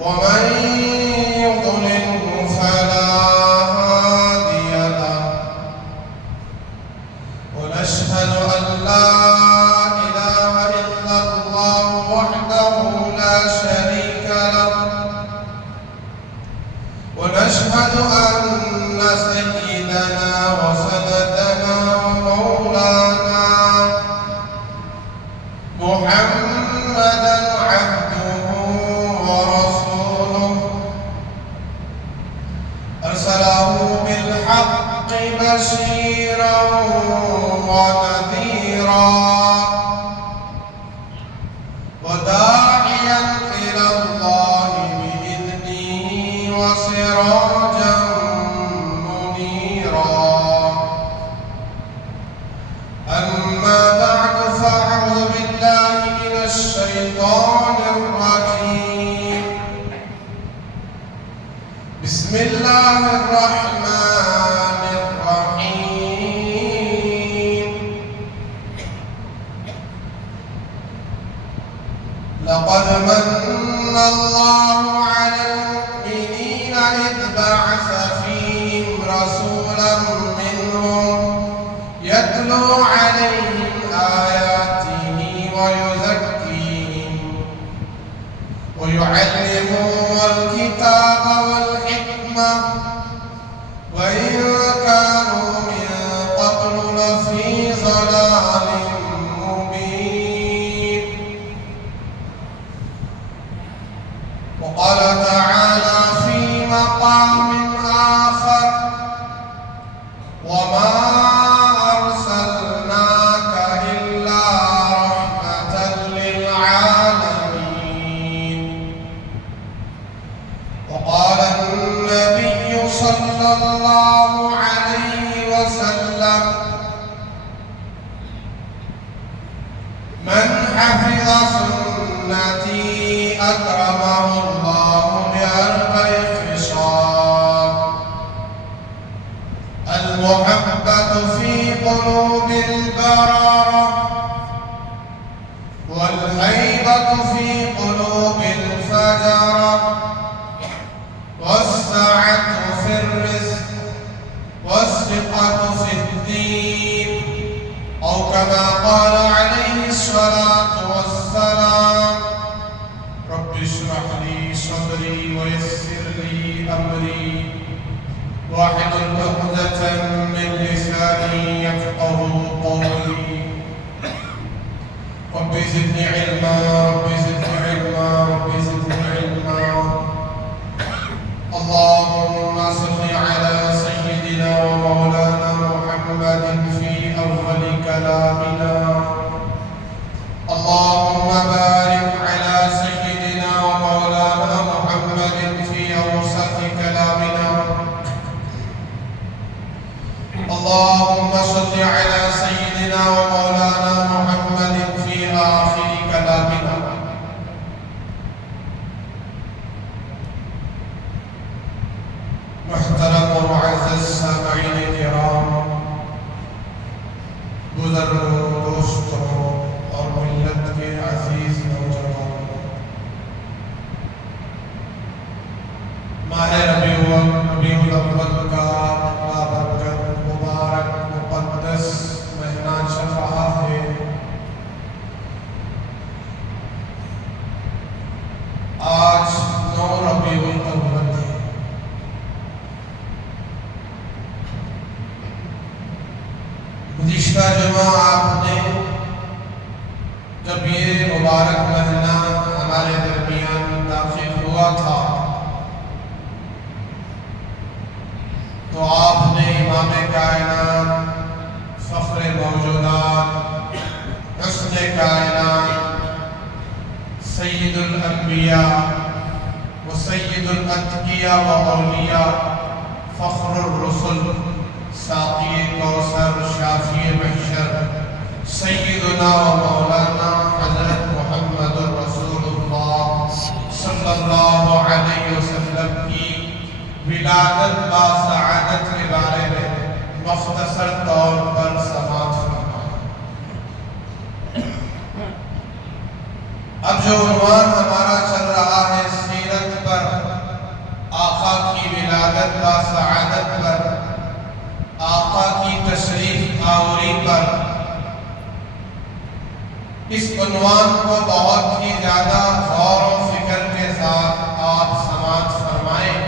ومن يضلله فلا هادي له ونشهد أن لا إله إلا الله وحده لا شريك له ونشهد أن سيدنا وسندنا ومولانا محمدا عبده ورسوله أرسله بالحق بشيرا ونذيرا وداعيا إلى الله بإذنه وسراجا منيرا. أما بعد فأعوذ بالله من الشيطان الرجيم. بسم الله الرحمن الرحيم. لقد من الله على المؤمنين إذ بعث فيهم رسولا منهم يتلو عليهم آياته ويزكيهم ويعلمهم الكتاب والحكمة وإن كانوا من قبل لفي ضلال مبين. وقال تعالى في مقام آخر: وما أرسلناك إلا رحمة للعالمين. وقال النبي صلى الله عليه وسلم: من حفظ سنتي أكرمه الله بأربع خصال: المحبة في قلوب البررة، والهيبة في قلوب الفجرة، والسعة في الرزق، والثقة في الدين، أو كما قال عليه الصلاة والسلام: رب اشرح لي صدري ويسر لي أمري واحلل عقدة من لساني يفقه قولي. رب زدني علما رب زدني علما رب زدني علما. اللهم صل على سيدنا ومولانا محمد في أول كلامنا. اللهم بارك على سيدنا ومولانا محمد في أوسط كلامنا. اللهم صل على سيدنا ومولانا محمد في آخر كلامنا. محترم ومعزز سامعین کرام، بزرگوں، دوستوں اور ملت کے عزیز نوجوانوں، ماہ ربیع الاول کا بابرکت مبارک مقدس مہینہ چل رہا ہے۔ آج 9 ربیع الاول ہے۔ گزشتہ جمعہ آپ نے جب یہ مبارک مہینہ ہمارے درمیان داخل ہوا تھا تو آپ نے امام کائنات، فخر موجودات، حسن کائنات، سید الانبیاء و سید الاتقیاء و اولیاء، فخر الرسل، ساقی کوثر، شافی محشر، سیدنا و مولانا حضرت محمد رسول اللہ صلی اللہ علیہ وسلم کی ولادت با سعادت کے بارے میں مختصر طور پر سماعت فرمائیں۔ اب جو عنوان ہمارا چل رہا ہے سیرت پر جلالت با سعادت پر، آقا کی تشریف آوری پر اس عنوان کو بہت ہی زیادہ غور و فکر کے ساتھ آپ سماعت فرمائیں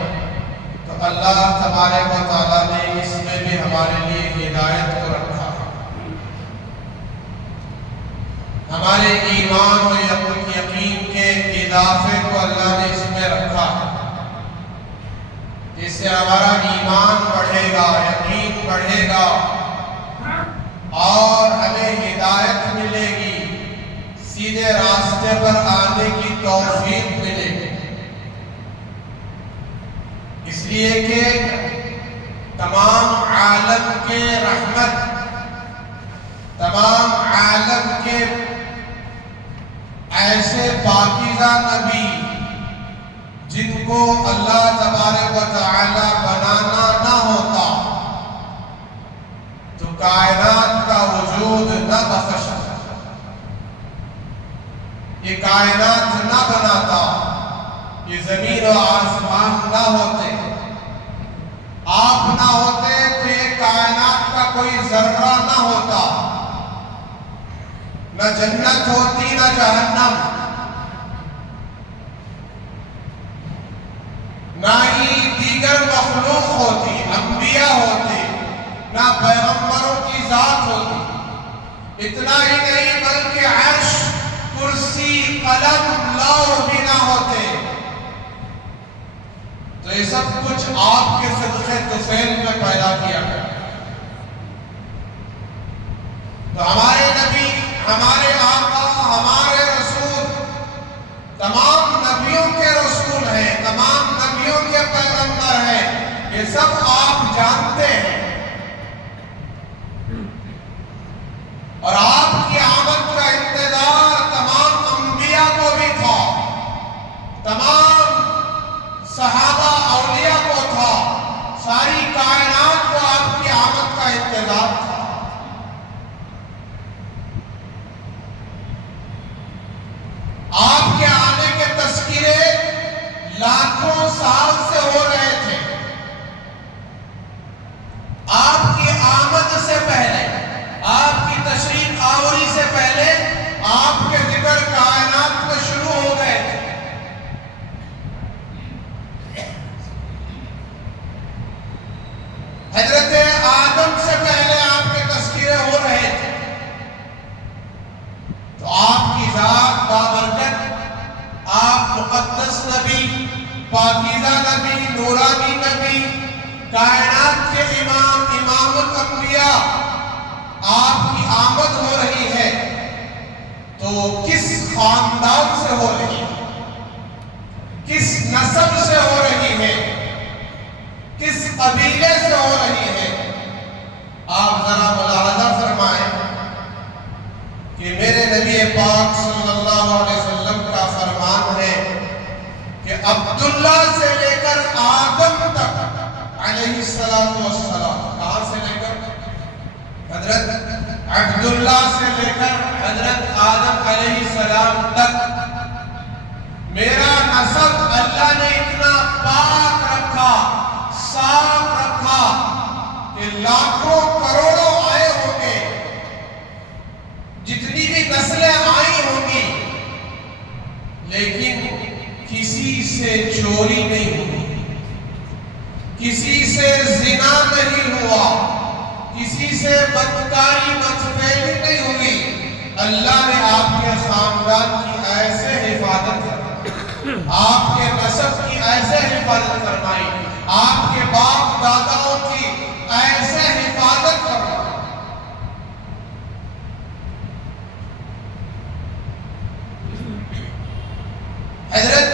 تو اللہ تبارک و تعالیٰ نے اس میں بھی ہمارے لیے ہدایت کو رکھا، ہمارے ایمان و یقین کے اضافے کو اللہ نے اس میں رکھا ہے، جس سے ہمارا ایمان بڑھے گا، یقین بڑھے گا اور ہمیں ہدایت ملے گی، سیدھے راستے پر آنے کی توفیق ملے گی۔ اس لیے کہ تمام عالم کے رحمت، تمام عالم کے ایسے پاکیزہ نبی جن کو اللہ تبارک و تعالی بنانا نہ ہوتا تو کائنات کا وجود نہ بخشتا، یہ کائنات نہ بناتا، یہ زمین و آسمان نہ ہوتے، آپ نہ ہوتے تو یہ کائنات کا کوئی ذرہ نہ ہوتا، نہ جنت ہوتی نہ جہنم، نہ ہی دیگر مخلوق ہوتی، انبیاء ہوتے، نہ پیغمبروں کی ذات ہوتی، اتنا ہی نہیں بلکہ عرش، کرسی، قلم، لوح بھی نہ ہوتے، تو یہ سب کچھ آپ کے صدقے طفیل میں پیدا کیا گیا۔ تو ہمارے نبی، ہمارے آقا، ہمارے رسول تمام نبیوں کے رسول ہیں، تمام نبیوں کے پیغمبر ہیں، یہ سب آپ جانتے ہیں، اور آپ کی آمد کا انتظار تمام انبیاء کو بھی تھا، تمام صحابہ اولیاء کو تھا، ساری کائنات کو آپ کی آمد کا انتظار تھا۔ آپ کے آنے کے تذکرے لاکھوں سال سے ہو رہے تھے، آپ کی آمد سے پہلے، آپ کی تشریف آوری سے پہلے آپ کے ذکر کائنات میں شروع ہو گئے تھے۔ حضرت آدم سے پہلے آپ کے تذکرے ہو رہے تھے، تو آپ کی ذات بابرکت، آپ مقدس نبی، پاکیزہ نبی، نورانی نبی، کائنات کے امام، امام الانبیاء، آپ کی آمد ہو رہی ہے تو کس خاندان سے ہو رہی ہے، کس نسب سے ہو رہی ہے، کس قبیلے سے ہو رہی ہے؟ آپ ذرا ملاحظہ فرمائیں کہ میرے نبی پاک صلی اللہ علیہ وسلم کا فرمان ہے کہ عبداللہ سے لے کر آدم تک علیہ السلام، کہاں سے لے کر؟ حضرت عبداللہ سے لے کر حضرت آدم علیہ السلام تک میرا نسب اللہ نے اتنا پاک رکھا، صاف رکھا کہ لاکھوں کروڑوں آئے ہوں گے، جتنی بھی نسلیں آئی ہوں گی، لیکن کسی سے چوری نہیں ہوئی، کسی سے زنا نہیں ہوا، کسی سے بدکاری متفیلی نہیں ہوئی۔ اللہ نے آپ کے خاندان کی ایسے حفاظت فرمائی، آپ کے نسب کی ایسے حفاظت فرمائی، آپ کے باپ داداؤں کی ایسے حفاظت فرمائی۔ حضرت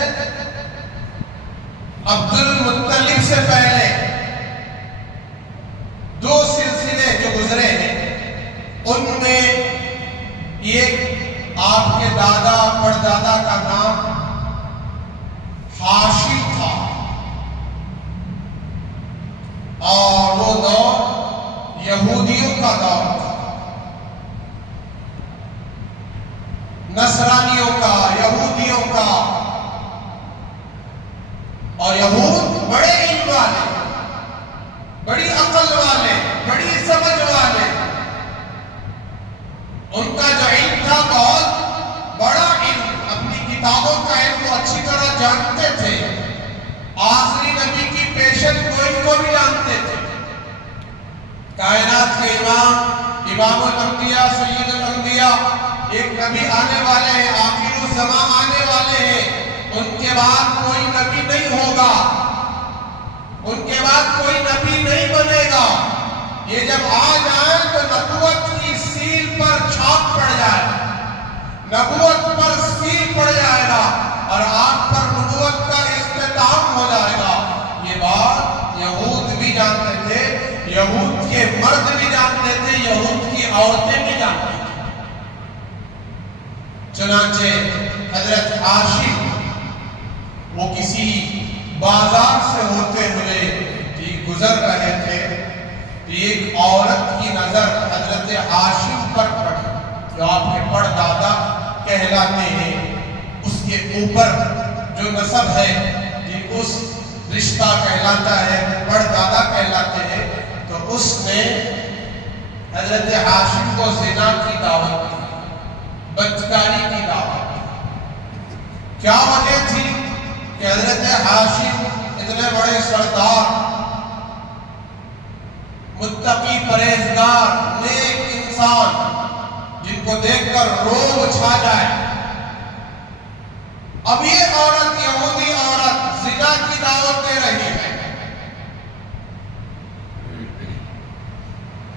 عبد المطلب سے پہلے دو سلسلے جو گزرے ہیں، ان میں ایک آپ کے دادا پردادا کا نام ہاشم تھا، اور وہ دور یہودیوں کا دور تھا، نصرانیوں کا، یہودیوں کا، اور یہود بڑے علم والے، جانتے تھے، آخری نبی کی پیشن گوئی کو بھی جانتے تھے۔ کائنات کے امام الانبیاء، سید الانبیاء، ایک نبی آنے والے ہیں، آخر الزمان آنے والے ہیں، ان کے بعد کوئی نبی نہیں ہوگا، ان کے بعد کوئی نبی نہیں بنے گا۔ یہ جب آ جائے تو نبوت کی سیل پر چھاپ پڑ جائے، نبوت پر سیل پڑ جائے گا اور آپ پر نبوت کا اختتام ہو جائے گا۔ یہ بات یہود بھی جانتے تھے، یہود کے مرد بھی جانتے تھے، یہود کی عورتیں بھی جانتے تھے۔ چنانچہ حضرت ہاشم وہ کسی بازار سے ہوتے ہوئے گزر رہے تھے، ایک عورت کی نظر حضرت ہاشم پر پڑی، جو آپ کے پردادا کہلاتے ہیں، اس کے اوپر جو نسب ہے، جن اس رشتہ کہلاتا ہے، پردادا کہلاتے ہیں، تو اس نے حضرت ہاشم کو زنا کی دعوت دی، بدکاری کی دعوت دی۔ کیا وجہ تھی کہ حضرت ہاشم اتنے بڑے سردار، متقی، پرہیزگار، نیک انسان، جن کو دیکھ کر روب چھا جائے، اب یہ عورت، یہودی عورت، زنا کی دعوت دے رہی ہے۔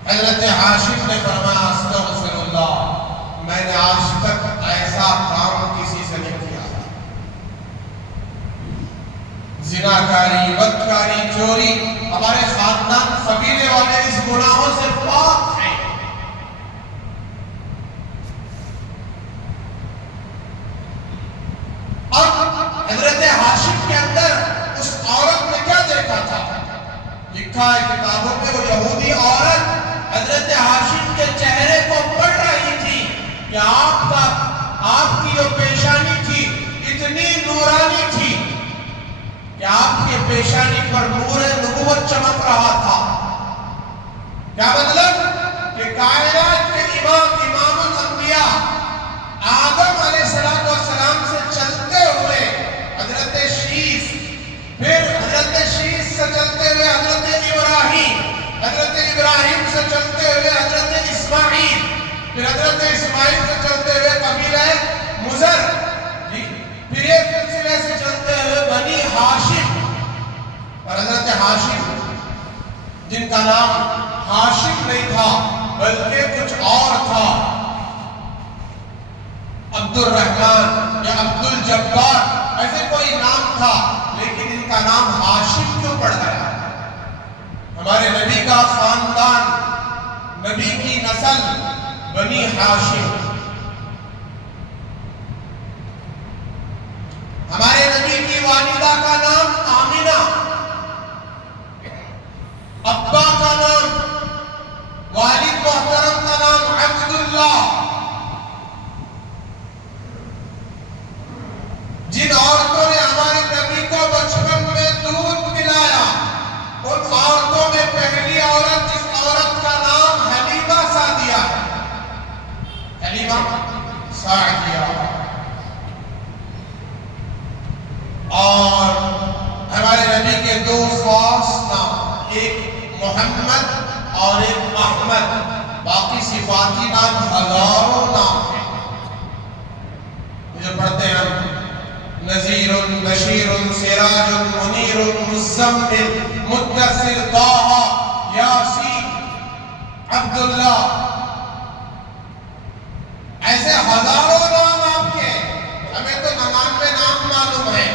حضرت ہاشم نے فرمایا استغفر اللہ، میں نے آج تک ایسا کام کسی سے نہیں کیا۔ زناکاری، بدکاری، چوری، ہمارے خاندان قبیلے والے اس گناہوں سے پاک ہیں۔ اور حضرت ہاشم کے اندر اس عورت نے کیا دیکھا تھا؟ لکھا ہے کتابوں میں، وہ یہودی عورت حضرت ہاشم کے چہرے کو پڑھ رہی تھی کہ آپ کی جو پیشانی تھی اتنی نورانی تھی کہ آپ کے پیشانی پر نور نبوت چمک رہا تھا۔ کیا مطلب؟ کہ کائنات کے امام الانبیاء آدم علیہ السلام سے چلتے ہوئے حضرت شیث، پھر حضرت شیث سے چلتے ہوئے حضرت ابراہیم، حضرت ابراہیم سے چلتے ہوئے حضرت اسماعیل، پھر حضرت اسماعیل سے چلتے ہوئے قبیلہ مضر، پھر یہ سلسلے سے چلتے ہوئے بنی ہاشم، اور حضرت ہاشم جن کا نام ہاشم نہیں تھا بلکہ کچھ اور تھا، عبد الرحمن یا عبد الجبار، ایسے کوئی نام تھا، لیکن ان کا نام ہاشم کیوں پڑ گیا؟ ہمارے نبی کا خاندان، نبی کی نسل بنی ہاشم، ہمارے نبی کی والدہ کا نام آمینہ، ابا کا نام، والد محترم کا نام عبداللہ۔ جن عورتوں نے ہمارے نبی کو بچپن میں دودھ پلایا، ان عورتوں میں پہلی عورت، جس عورت کا نام حلیمہ سعدیہ ہے، حلیمہ سعدیہ، اور ہمارے نبی کے دو خاص نام، ایک محمد اور ایک احمد، باقی صفاتی نام ہزاروں نام ہیں جو پڑھتے ہیں: نذیر، بشیر، سراج، منیر، مزمل، مدثر، طٰہٰ، یاسین، عبداللہ، ایسے ہزاروں نام آپ کے، ہمیں تو 99 نام معلوم ہے،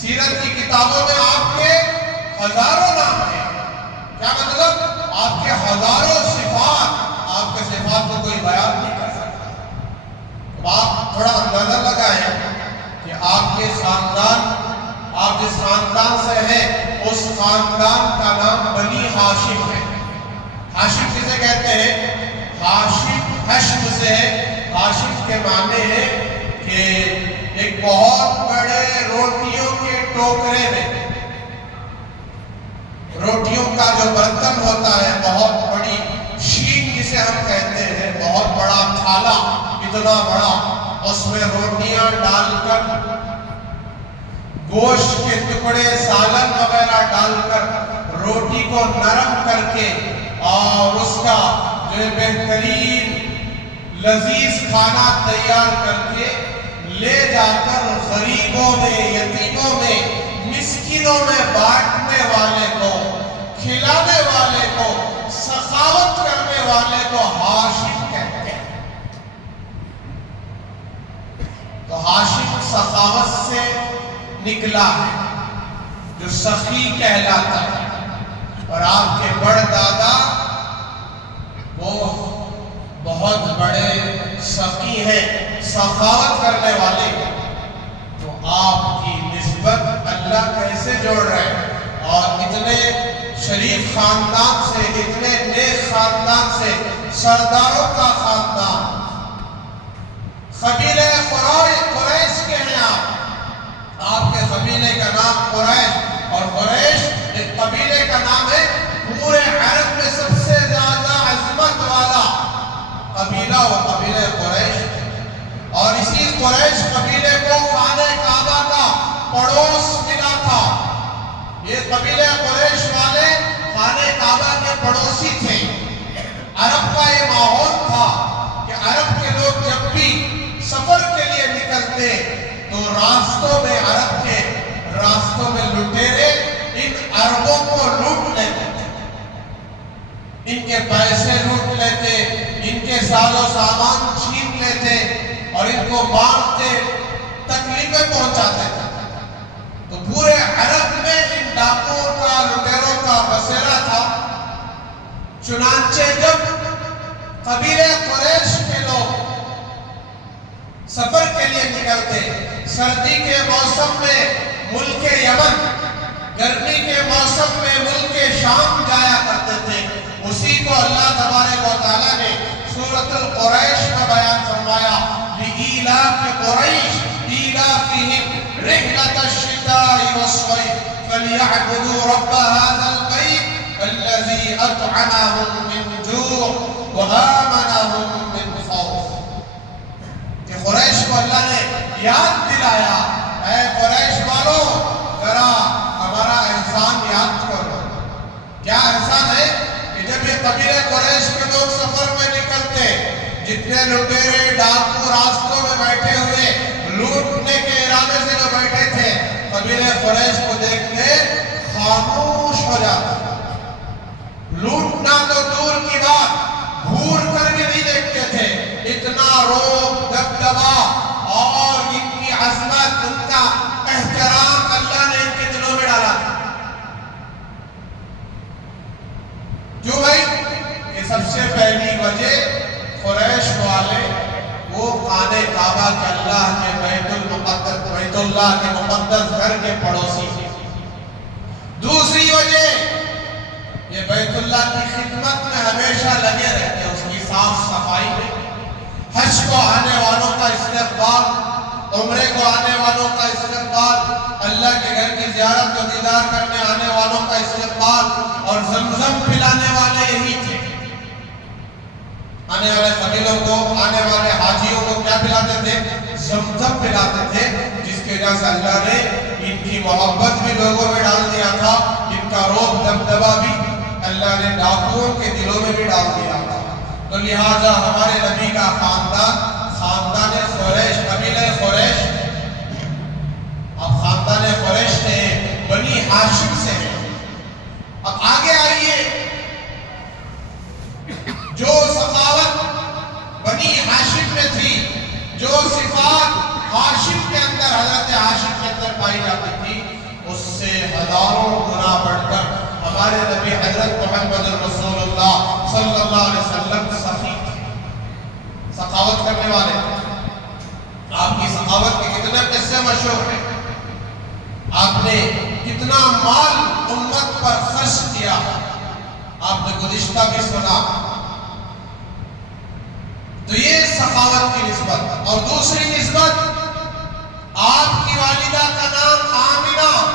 سیرت کی کتابوں میں آپ کے ہزاروں نام ہیں۔ کیا مطلب؟ آپ کے ہزاروں صفات، آپ کے صفات کو کوئی بیان نہیں کر سکتا۔ اب آپ تھوڑا اندازہ لگائیں کہ آپ کے خاندان، آپ جس خاندان سے ہیں، اس خاندان کا نام بنی ہاشم ہے۔ ہاشم کسے کہتے ہیں؟ ہاشم حشم سے ہے، ہاشم کے معنی ہے کہ ایک بہت بڑے روٹیوں کے ٹوکرے میں، روٹیوں کا جو برتن ہوتا ہے، بہت بڑی شین جسے ہم کہتے ہیں، بہت بڑا تھالا، اتنا بڑا، اس میں روٹیاں ڈال کر گوشت کے ٹکڑے سالن وغیرہ ڈال کر روٹی کو نرم کر کے اور اس کا جو بہترین لذیذ کھانا تیار کر کے لے جا کر غریبوں میں، یتیموں میں، مسکینوں میں بانٹنے والے کو، کھلانے والے کو، سخاوت کرنے والے کو ہاشم کہتے ہیں۔ تو ہاشم سخاوت سے نکلا ہے، جو سخی کہلاتا ہے، اور آپ کے بڑ دادا وہ بہت بڑے سخی ہیں، سخاوت کرنے والے ہیں۔ تو آپ کی نسبت اللہ کیسے جوڑ رہے ہیں؟ اور اتنے شریف خاندان سے، اتنے نیک خاندان سے، سرداروں کا خاندان، قبیلہ قریش کے ہیں آپ کے قبیلے کا نام قریش، اور قریش ایک قبیلے کا نام ہے پورے عرب میں سب سے زیادہ عظمت والا قبیلہ و قبیلہ قریش۔ اور اسی قریش قبیلے کو خانہ کعبہ کا پڑوس ملا تھا۔ یہ قبیلہ قریش والے خانہ کعبہ کے پڑوسی تھے۔ عرب کا یہ ماحول تھا کہ عرب کے لوگ جب بھی سفر کے لیے نکلتے تو راستوں میں، عرب کے راستوں میں لٹیرے ان عربوں کو لوٹ لیتے تھے، ان کے پیسے لوٹ لیتے، ان کے ساز و سامان چھین لیتے اور ان کو مارتے، تکلیفیں پہنچاتے تھے۔ تو پورے عرب میں ان ڈاکوؤں کا، لٹیروں کا بسیرا تھا۔ چنانچہ جب قبیلہ قریش کے لوگ سفر کے لیے نکلتے، سردی کے موسم میں ملک یمن، گرمی کے موسم میں ملک شام جایا کرتے تھے۔ اسی کو اللہ تبارک و تعالیٰ نے سورۃ القریش میں بیان فرمایا، لِإِيلَافِ قُرَيْشٍ إِيلَافِهِمْ رِحْلَةَ الشِّتَاءِ وَالصَّيْفِ فَلْيَعْبُدُوا رَبَّ هَذَا الْبَيْتِ الَّذِي أَطْعَمَهُم مِّن جُوعٍ وَآمَنَهُم مِّن خَوْفٍ۔ کہ قریش کو اللہ نے یاد دلایا، اے قریش والوں ذرا ہمارا احسان یاد کرو۔ کیا احسان ہے؟ کہ جب یہ قبیلہ قریش کے لوگ سفر میں نکلتے، جتنے لٹیرے ڈاکو راستوں میں بیٹھے ہوئے لوٹنے کے ارادے سے جو بیٹھے تھے، قبیلہ قریش کو دیکھتے خاموش ہو جاتے۔ لوٹنا تو دور کی بات، گھور کر بھی نہیں دیکھتے تھے۔ اتنا روب، دبدبا اور ان کی عظمت، ان کا احترام اللہ نے ان کے دلوں میں ڈالا تھا۔ کیوں بھائی؟ کہ سب سے پہلی وجہ قریش والے وہ خانہ کعبہ کے اللہ کے بیت اللہ کے مقدس گھر کے پڑوسی تھے۔ دوسری وجہ یہ بیت اللہ کی خدمت میں ہمیشہ لگے رہتے، اس کی صاف صفائی میں، حج کو آنے والوں کا استقبال، عمرے کو آنے والوں کا استقبال، اللہ کے گھر کی زیارت و دیدار کرنے آنے والوں کا استقبال، اور زمزم پلانے والے یہی تھے۔ آنے والے قبیلوں کو، آنے والے حاجیوں کو کیا پلاتے تھے؟ زمزم پلاتے تھے، جس کی وجہ سے اللہ نے ان کی محبت بھی لوگوں میں ڈال دیا تھا، ان کا روب دبدبا بھی اللہ نے ڈاکوؤں کے دلوں میں بھی ڈال دیا تھا۔ تو لہٰذا ہمارے نبی کا خاندان، خاندان قریش، قبیلہ قریش، اب خاندان قریش سے بنی ہاشم سے ہے۔ اب آگے آئیے، جو سخاوت بنی ہاشم میں تھی، جو صفات ہاشم کے اندر، حضرت ہاشم کے اندر پائی جاتی تھی، اس سے ہزاروں گنا بڑھ کر ہمارے نبی حضرت محمد رسول اللہ صلی اللہ علیہ وسلم سخی تھے، سخاوت کرنے والے۔ آپ کی سخاوت کے کتنے قصے مشہور ہیں، آپ نے کتنا مال امت پر خرچ کیا، آپ نے گزشتہ بھی سنا۔ تو یہ سخاوت کی نسبت۔ اور دوسری نسبت، آپ کی والدہ کا نام آمینہ،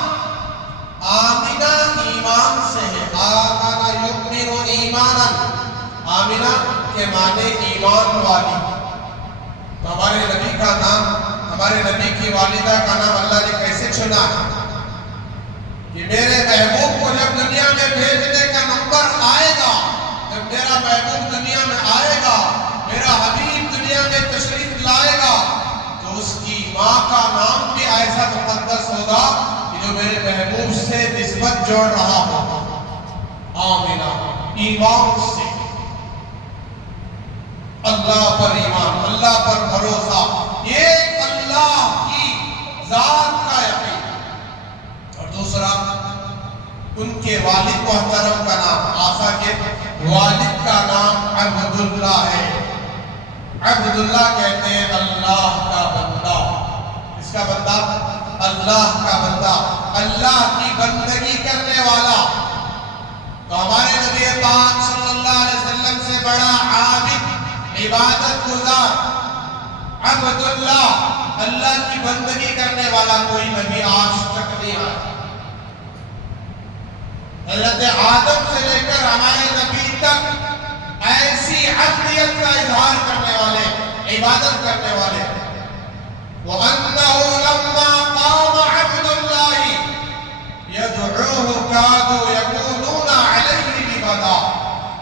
آمینہ ایمان سے ہے، آمینہ یؤمن ایمانا، آمینہ کے معنی ایمان والی۔ تو ہمارے نبی کا نام، ہمارے نبی کی والدہ کا نام اللہ نے کیسے چنا ہے؟ کہ میرے محبوب کو جب دنیا میں بھیجنے کا نمبر آئے گا، جب میرا محبوب دنیا میں آئے گا، میرا حبیب دنیا میں تشریف لائے گا، تو اس کی ماں کا نام بھی ایسا مقدس ہوگا کہ جو میرے محبوب سے نسبت جوڑ رہا ہوگا۔ آمینہ، ایمان سے، اللہ پر ایمان، اللہ پر بھروسہ، یہ اللہ کی ذات کا یقین۔ اور دوسرا، ان کے والد محترم کا نام، آقا کے والد کا نام عبداللہ ہے۔ عبداللہ کہتے ہیں اللہ کا بندہ۔ اس کا بندہ؟ اللہ کا بندہ، اللہ کی بندگی کرنے والا۔ تو ہمارے نبی پاک صلی اللہ علیہ وسلم سے بڑا عابد، عبادت گزار عبداللہ، اللہ کی بندگی کرنے والا کوئی نبی آج تک نہیں آیا۔ حضرت آدم سے لے کر ہمارے نبی تک ایسی عبدیت کا اظہار کرنے والے، عبادت کرنے والے۔ وَأَنَّهُ لَمَّا قَامَ عَبْدُ اللَّهِ يَدْعُوهُ كَادُوا يَكُونُونَ عَلَيْهِ لِبَدًا۔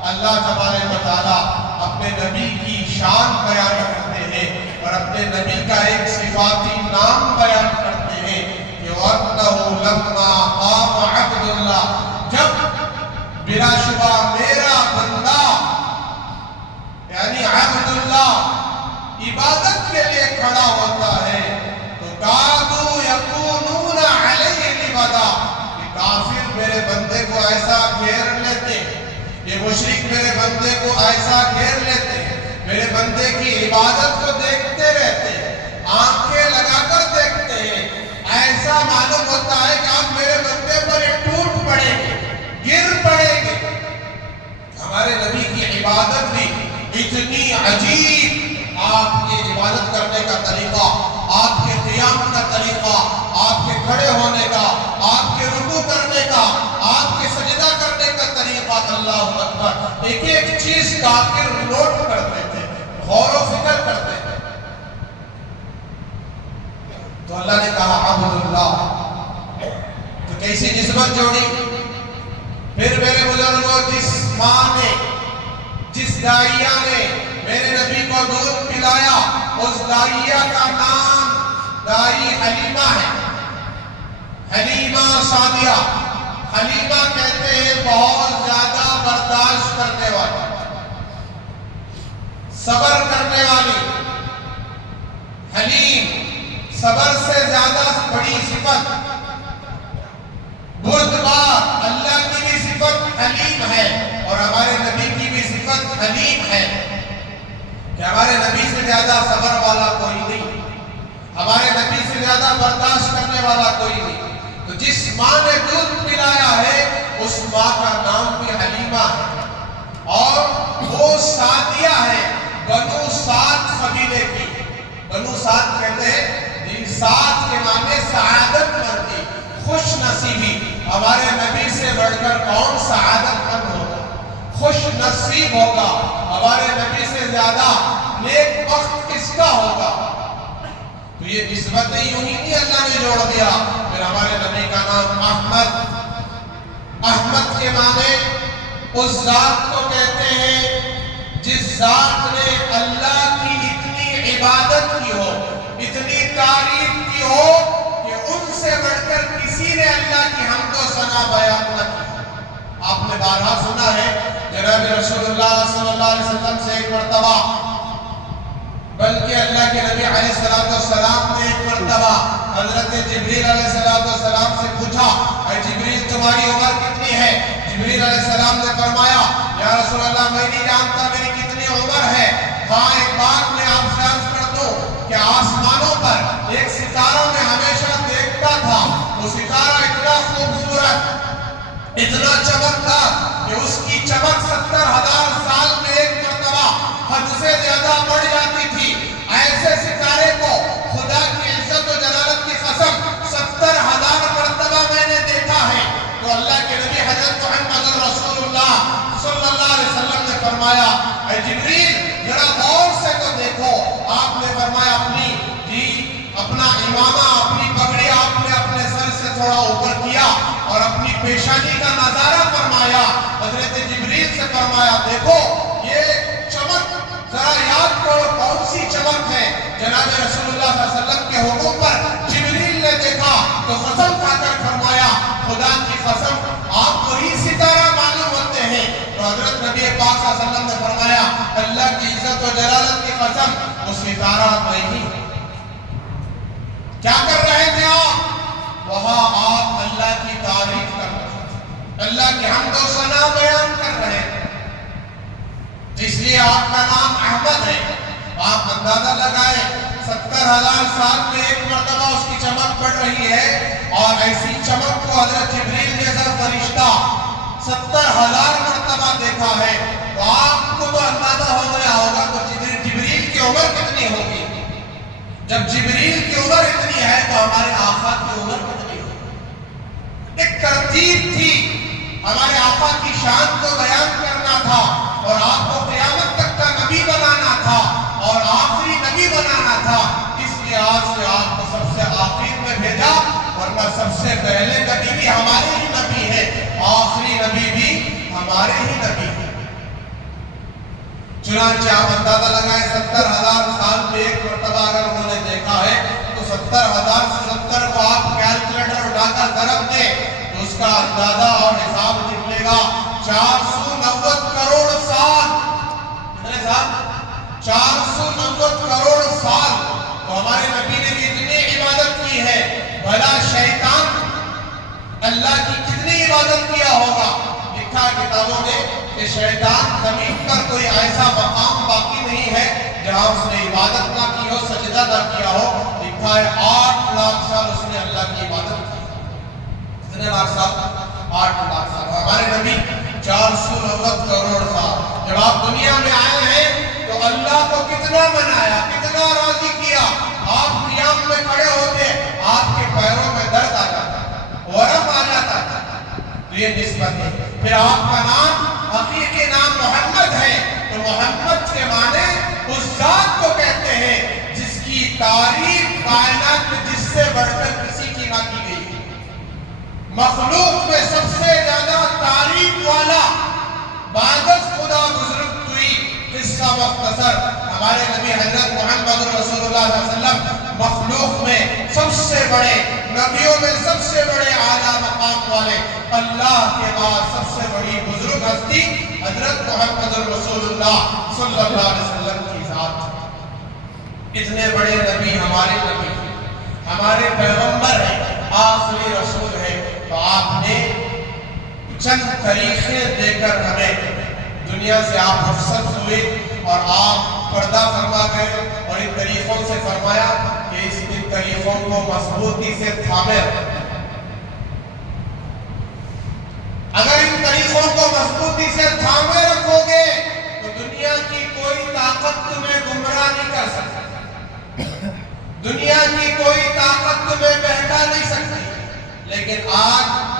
اللہ تبارک و تعالیٰ اپنے نبی کی شان بیان کرتے ہیں اور اپنے نبی کا ایک صفاتی نام بیان کرتے ہیں کہ وَأَنَّهُ لَمَّا قَامَ عَبْدُ اللَّهِ، جب بلا شبہ میرا بندہ یعنی عبداللہ عبادت کے لیے کھڑا ہوتا ہے تو کادو یکونون علیہ لبدا، کہ کافر میرے بندے کو ایسا گھیر لیتے، یہ مشرک میرے بندے کو ایسا گھیر لیتے، میرے بندے کی عبادت کو دیکھتے رہتے، آنکھیں لگا کر دیکھتے ہیں، ایسا معلوم ہوتا ہے کہ آپ میرے بندے پر ٹوٹ پڑیں گے، گر پڑیں گے۔ ہمارے نبی کی عبادت بھی اتنی عجیب، آپ کی عبادت کرنے کا طریقہ، آپ کے قیام کا طریقہ، آپ کے کھڑے ہونے کا، آپ کے رکوع کرنے کا، آپ کے سجدہ کرنے کا طریقہ، اللہ اکبر، ایک ایک چیز کافر نوٹ کرتے تھے، غور و فکر کرتے تھے۔ تو اللہ نے کہا عبداللہ، تو کیسی نسبت جوڑی؟ پھر میرے بزرگوں، جس ماں نے، جس دائیہ نے میرے نبی کو دودھ پلایا، اس دائیہ کا نام دائی حلیمہ ہے، حلیمہ سعدیہ۔ حلیمہ کہتے ہیں بہت زیادہ برداشت کرنے والی، صبر کرنے والی۔ حلیم، صبر سے زیادہ بڑی صفت، بردبار، اللہ کی بھی صفت حلیم ہے اور ہمارے نبی کی بھی صفت حلیم ہے کہ ہمارے نبی سے زیادہ صبر والا کوئی نہیں، ہمارے نبی سے زیادہ برداشت کرنے والا کوئی نہیں۔ تو جس ماں نے دودھ پلایا ہے اس ماں کا نام بھی حلیمہ ہے اور وہ سعدیہ ہے، بنو سعد قبیلے کی۔ بنو سعد کہتے ہیں، سعد کے معنی سعادت مندی، خوش نصیبی۔ ہمارے نبی سے بڑھ کر کون سعادت مند ہوگا، خوش نصیب ہوگا؟ ہمارے نبی سے زیادہ نیک وقت کس کا ہوگا؟ تو یہ نسبتیں یوں ہی نہیں اللہ نے جوڑ دیا۔ پھر ہمارے نبی کا نام احمد، احمد کے معنی اس ذات کو کہتے ہیں جس ذات نے اللہ کی اتنی عبادت کی ہو، اتنی تعریف کی ہو کہ ان سے بڑھ کر کسی نے اللہ کی حمد و ثنا بیان نہ کی۔ آپ نے بارہا سنا ہے جناب رسول اللہ صلی اللہ علیہ وسلم سے ایک مرتبہ، بلکہ اللہ کے نبی علیہ السلام نے ایک مرتبہ حضرت جبریل علیہ السلام سے پوچھا، اے جبریل تمہاری عمر کتنی ہے؟ جبریل علیہ السلام نے فرمایا، یا رسول اللہ میں نہیں جانتا میری کتنی عمر ہے، ہاں ایک بات میں آپ سے عرض کر دوں کہ آسمانوں پر ایک ستارہ میں ہمیشہ دیکھتا تھا، وہ ستارہ اتنا خوبصورت، اتنا چمکدار کہ اس کی چمک 70,000 سال میں ایک مرتبہ حد سے زیادہ بڑھ جاتی تھی۔ ایسے ستارے کو خدا کی عزت و جلالت کی قسم 70,000 مرتبہ میں نے دیکھا ہے۔ تو اللہ کے نبی حضرت محمد رسول اللہ صلی اللہ علیہ وسلم نے فرمایا، اے جبریل ذرا غور سے تو دیکھو۔ آپ نے فرمایا اپنا امامہ، اپنی پگڑی آپ نے اپنے سر سے تھوڑا اوپر کیا اور پیشانی کا نظارہ فرمایا، حضرت جبریل سے فرمایا دیکھو یہ چمک ذرا یاد کرو کون سی چمک ہے؟ جناب رسول اللہ صلی اللہ علیہ وسلم کے حکم پر جبریل نے دیکھا تو قسم کھا کر فرمایا خدا کی قسم آپ وہی ستارہ معلوم ہوتے ہیں۔ تو حضرت نبی پاک صلی اللہ علیہ وسلم نے فرمایا اللہ کی عزت و جلالت کی قسم وہ ستارہ میں ہی۔ کیا کر رہے تھے آپ؟ وہاں آپ اللہ کی تعریف کر رہے تھے، اللہ کی حمد و ثنا بیان کر رہے تھے، اس لیے آپ کا نام احمد ہے۔ آپ اندازہ لگائیں 70,000 سال میں ایک مرتبہ اس کی چمک پڑ رہی ہے، اور ایسی چمک کو حضرت جبریل جیسا فرشتہ 70,000 مرتبہ دیکھا ہے، تو آپ کو تو اندازہ ہو گیا ہوگا تو جبریل کی عمر کتنی ہوگی؟ جب جبریل کی عمر اتنی ہے تو ہمارے آقا کی عمر کتنی ہوگی؟ ایک ترتیب تھی، ہمارے آقا کی شان کو بیان کرنا تھا، اور آپ کو قیامت تک کا نبی بنانا تھا اور آخری نبی بنانا تھا، اس لحاظ سے آپ کو سب سے آخر میں بھیجا، ورنہ سب سے پہلے نبی بھی ہمارے ہی نبی ہے، آخری نبی بھی ہمارے ہی نبی ہے۔ چنانچہ آپ اندازہ لگائیں 70,000 سال میں ایک مرتبہ اگر انہوں نے دیکھا ہے تو 70,000 سے 70 کو آپ کیلکولیٹر اٹھا کر ضرب دیں تو اس کا اندازہ اور حساب نکلے گا 490 کروڑ سال۔ کتنے سال؟ 490 کروڑ سال۔ تو ہمارے نبی نے اتنی عبادت کی ہے، بھلا شیطان اللہ کی کتنی عبادت کیا ہوگا؟ لکھا کتابوں میں کہ شیطان زمین پر کوئی ایسا مقام باقی نہیں ہے جہاں اس نے عبادت نہ کی ہو، سجدہ نہ کیا ہو۔ لکھا ہے 8 لاکھ سال اس نے اللہ کی عبادت کی۔ کتنے لاکھ سال؟ 8 لاکھ سال۔ ہمارے نبی 490 کروڑ سال۔ جب آپ دنیا میں آئے ہیں تو اللہ کو کتنا منایا، کتنا راضی کیا۔ آپ قیام میں کھڑے ہوتے، آپ کے پیروں میں درد آ جاتا، ورم آ جاتا تھا، تو یہ نسبت ہے۔ پھر آپ کا نام حقیقی نام محمد ہے، تو محمد کے معنی اس ذات کو کہتے ہیں جس کی تعریف کائنات میں جس سے بڑھ کر کسی کی نہ کی گئی ہے۔ مخلوق میں سب سے زیادہ تعریف والا بعد از خدا بزرگ ہوئی۔ قصہ مختصر، ہمارے نبی حضرت محمد رسول اللہ صلی اللہ علیہ وسلم مخلوق میں سب سے بڑے، نبیوں میں سب سے بڑے اعلیٰ مقام والے، اللہ کے بعد سب سے بڑی بزرگ ہستی حضرت محمد رسول اللہ صلی اللہ علیہ وسلم کی ذات۔ اتنے بڑے نبی ہمارے نبی ہیں، ہمارے پیغمبر ہیں، آخری رسول ہیں، تو آپ نے چند طریقے دے کر ہمیں دنیا سے آپ رخصت ہوئے اور آپ پردہ فرما گئے، اور ان طریقوں سے فرمایا کہ ان طریقوں کو مضبوطی سے تھامے رکھو۔ اگر ان طریقوں کو مضبوطی سے تھامے رکھو گے تو دنیا کی کوئی طاقت تمہیں گمراہ نہیں کر سکتی، دنیا کی کوئی طاقت تمہیں بہکا نہیں سکتی۔ لیکن آج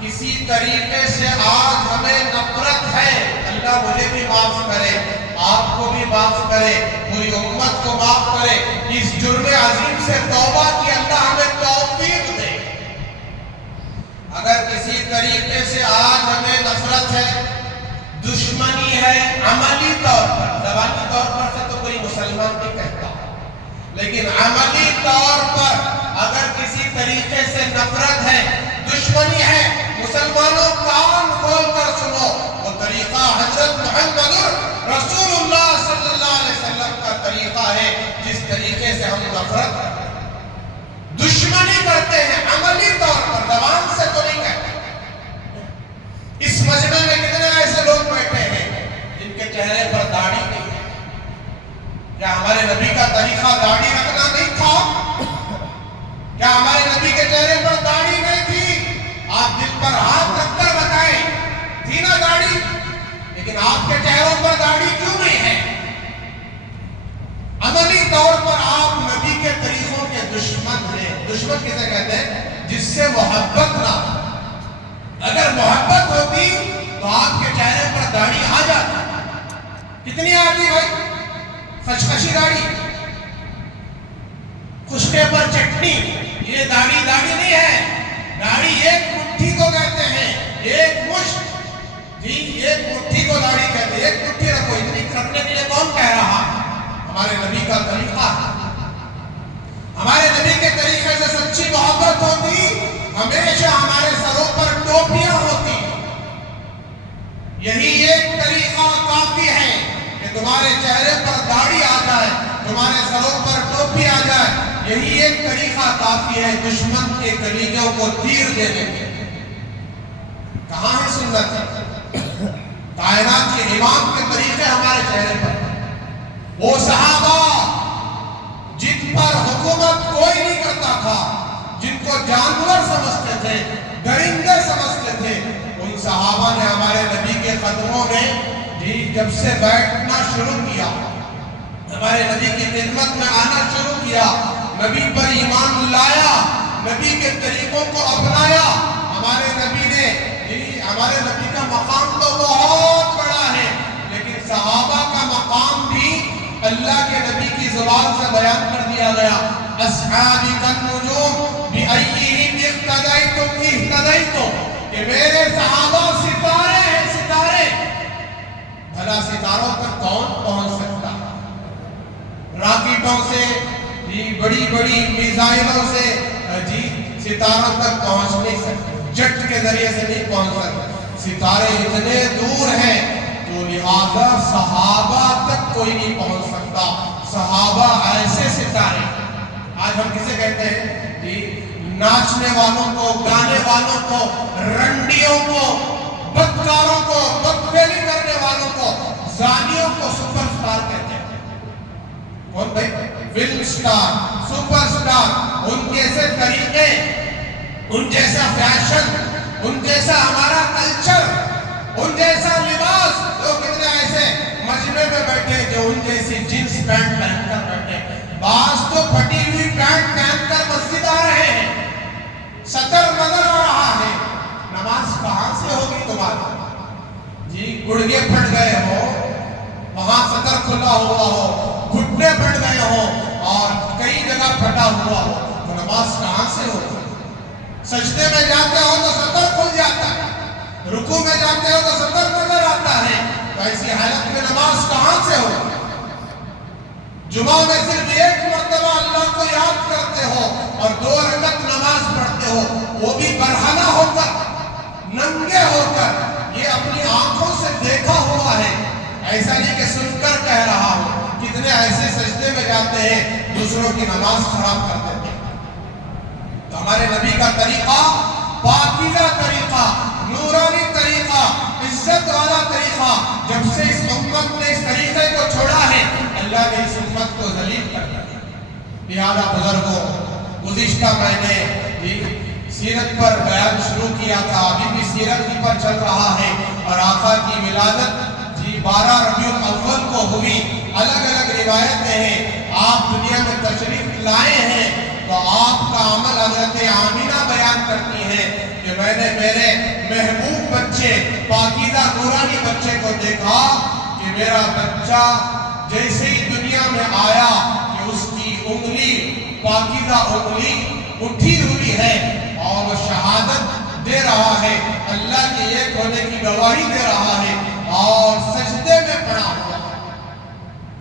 کسی طریقے سے آج ہمیں نفرت ہے، اللہ مجھے بھی معاف کرے، آپ کو بھی معاف کرے، پوری امت کو معاف کرے، اس جرم عظیم سے توبہ کی اللہ ہمیں توفیق دے۔ اگر کسی طریقے سے آج ہمیں نفرت ہے، دشمنی ہے، عملی طور پر، زبانی طور پر سے تو کوئی مسلمان نہیں کہتا، لیکن عملی طور پر اگر کسی طریقے سے نفرت ہے، دشمنی ہے، مسلمانوں کان کھول کر سنو، وہ طریقہ حضرت محمد رسول اللہ صلی اللہ علیہ وسلم کا طریقہ ہے، جس طریقے سے ہم نفرت کرتے ہیں، دشمنی کرتے ہیں، عملی طور پر، زبان سے تو نہیں کہتے۔ اس مجمع میں کتنے ایسے لوگ بیٹھے ہیں جن کے چہرے پر داڑھی نہیں ہے؟ کیا ہمارے نبی کا طریقہ داڑھی رکھنا نہیں تھا؟ کیا ہمارے نبی کے چہرے پر داڑھی نہیں تھی؟ آپ دل پر ہاتھ رکھ کر بتائیں، تھی نا داڑھی؟ لیکن آپ کے چہروں پر داڑھی کیوں نہیں ہے؟ عملی طور پر آپ نبی کے طریقوں کے دشمن ہیں۔ دشمن کسے کہتے ہیں؟ جس سے محبت نہ ہو۔ اگر محبت ہوتی تو آپ کے چہرے پر داڑھی آ جاتی۔ کتنی آتی بھائی؟ خشخشی داڑھی، خشکے پر چٹنی، یہ داڑھی نہیں ہے۔ داڑھی ایک مٹھی کو کہتے ہیں، ایک مشت جی ایک مٹھی کو داڑھی کہتے ہیں، ایک مٹھی رکھو، اتنی رکھنے کے لیے کون کہہ رہا ہے؟ ہمارے نبی کا طریقہ ہے۔ ہمارے نبی کے طریقے سے سچی محبت ہوتی، ہمیشہ ہمارے سروں پر ٹوپیاں ہوتی۔ یہی ایک طریقہ کافی ہے کہ تمہارے چہرے پر داڑھی آ جائے، تمہارے سروں پر ٹوپی آ جائے، یہی ایک طریقہ کافی ہے دشمن کے کلیجوں کو تیر دینے کے۔ کہاں ہے سنت؟ کائنات کے امام کے طریقے ہمارے چہرے پر۔ وہ صحابہ جن پر حکومت کوئی نہیں کرتا تھا، جن کو جانور سمجھتے تھے، درندے سمجھتے تھے، ان صحابہ نے ہمارے نبی کے قدموں میں جب سے بیٹھنا شروع کیا، ہمارے نبی کی خدمت میں آنا شروع کیا، نبی پر ایمان لایا، نبی کے طریقوں کو اپنایا، ہمارے نبی نے ہمارے نبی کا مقام تو بہت بڑا ہے، لیکن صحابہ کا مقام بھی اللہ کے نبی کی زبان سے بیان کر دیا گیا۔ اصحابی النجوم بأیہم اقتدیتم اہتدیتم، کہ میرے صحابہ ستارے ہیں، ستارے۔ بھلا ستاروں تک کون پہنچ سکتا؟ راکٹوں سے بڑی بڑی میزائلوں سے ستاروں تک پہنچ نہیں سکتے، جٹ کے ذریعے سے نہیں پہنچ سکتے، ستارے اتنے دور ہیں، تو لہذا صحابہ تک کوئی نہیں پہنچ سکتا۔ صحابہ ایسے ستارے۔ آج ہم کسے کہتے ہیں؟ ناچنے والوں کو، گانے والوں کو، رنڈیوں کو، بدکاروں کو، بدفعلی کرنے والوں کو، زانیوں کو سپر سٹار کہتے ہیں۔ کون بھائی؟ Film star, super star. ان جیسے طریقے، ان جیسا فیشن، ان جیسا ہمارا کلچر، ان جیسا لباس، لوگ کتنے ایسے مجمع میں بیٹھے جو ان جیسی جینس پینٹ پہن کر بیٹھے، بعض تو پھٹی ہوئی پینٹ پہن کر مسجد آ رہے ہیں، سطر نظر آ رہا ہے۔ نماز کہاں سے ہوگی تمہاری؟ گڑگے پھٹ گئے ہو، وہاں سطر کھلا ہوا ہو، گھٹنے پھٹ گئے ہو اور کئی جگہ پھٹا ہوا ہو، تو نماز کہاں سے ہوگی؟ سجدے میں جاتے ہو تو سطر کھل جاتا ہے، رکوع میں جاتے ہو تو سطر نظر آتا ہے، تو ایسی حالت میں نماز کہاں سے ہو؟ جمعہ میں صرف ایک مرتبہ اللہ کو یاد کرتے ہو اور 2 رکعت نماز پڑھتے ہو، وہ بھی برہنہ ہو کر، ننگے ہو کر، یہ اپنی آنکھوں سے دیکھا ہوا ہے، ایسا نہیں کہ سن کر کہہ رہا ہو۔ کتنے ایسے سجدے میں جاتے ہیں دوسروں کی نماز خراب کر دیتے ہیں۔ تو ہمارے نبی کا طریقہ پاکیزہ طریقہ، نورانی طریقہ، عزت والا طریقہ، جب سے اس امت نے اس طریقے کو چھوڑا ہے، اللہ نے اس امت کو ذلیل کر دیا۔ لہذا بزرگوں، گزشتہ میں نے سیرت پر بیان شروع کیا تھا، ابھی بھی سیرت ہی پر چل رہا ہے، اور آقا کی ولادت 12 ربیع الاول کو ہوئی۔ الگ الگ روایتیں ہیں، آپ دنیا میں تشریف لائے ہیں تو آپ کا عمل حضرت آمینہ بیان کرتی ہیں کہ میں نے میرے محبوب بچے، پاکیزہ نورانی بچے کو دیکھا کہ میرا بچہ جیسے ہی دنیا میں آیا کہ اس کی انگلی، پاکیزہ انگلی اٹھی ہوئی ہے اور وہ شہادت دے رہا ہے، اللہ کے ایک ہونے کی گواہی دے رہا ہے، اور سجدے میں پڑا ہوا ہے۔